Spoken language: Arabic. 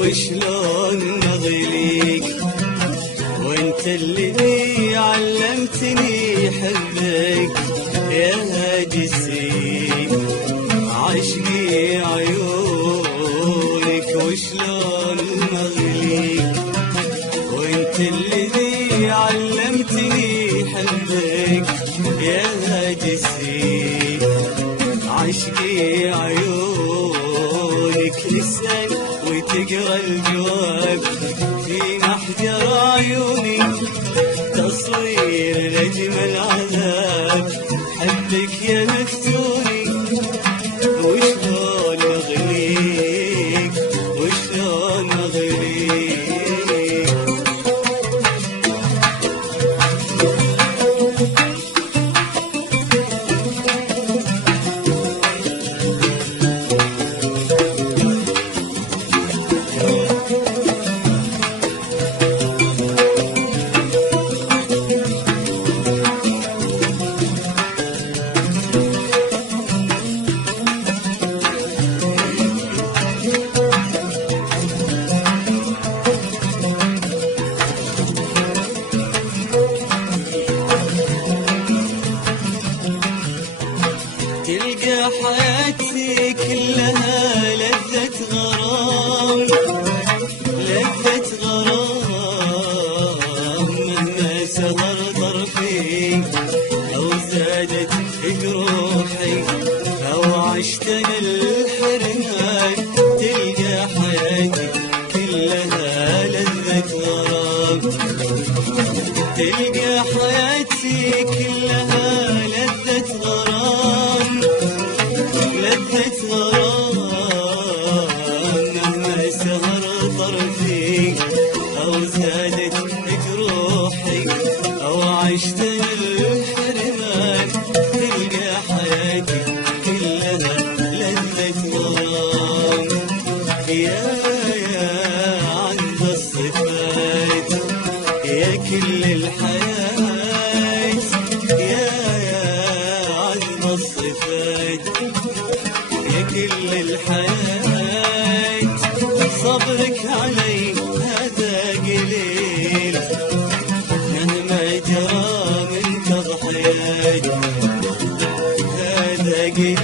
وشلون نغليك وانت اللي علمتني حبك يا هاجسي عشقي عيونك. وشلون نغليك وانت اللي علمتني حبك يا هاجسي عشقي عيونك. اسأل وتقرا الجواب في محجر عيوني تصوير نجم العذاب حبك يا مفتوني. وشلون اغليك وشلون اغليك تلقى حياتي كلها لذة غرام لذة غرام. مهما سهر طرفي أو زادت جروحي أو عشت الحرمان تلقى حياتي كلها لذة غرام. تلقى حياتي كلها لذة غرام لذة غرام. مهما سهر طرفي أو زادت جروحي أو عشت الحرمان تلقى حياتي كلها لذة غرام. يا عند الصفات يا كل الحياة يا عند الصفات يا كل الحياة. صبرك علي هذا قليل مهما جرى من تضحيات هذا قليل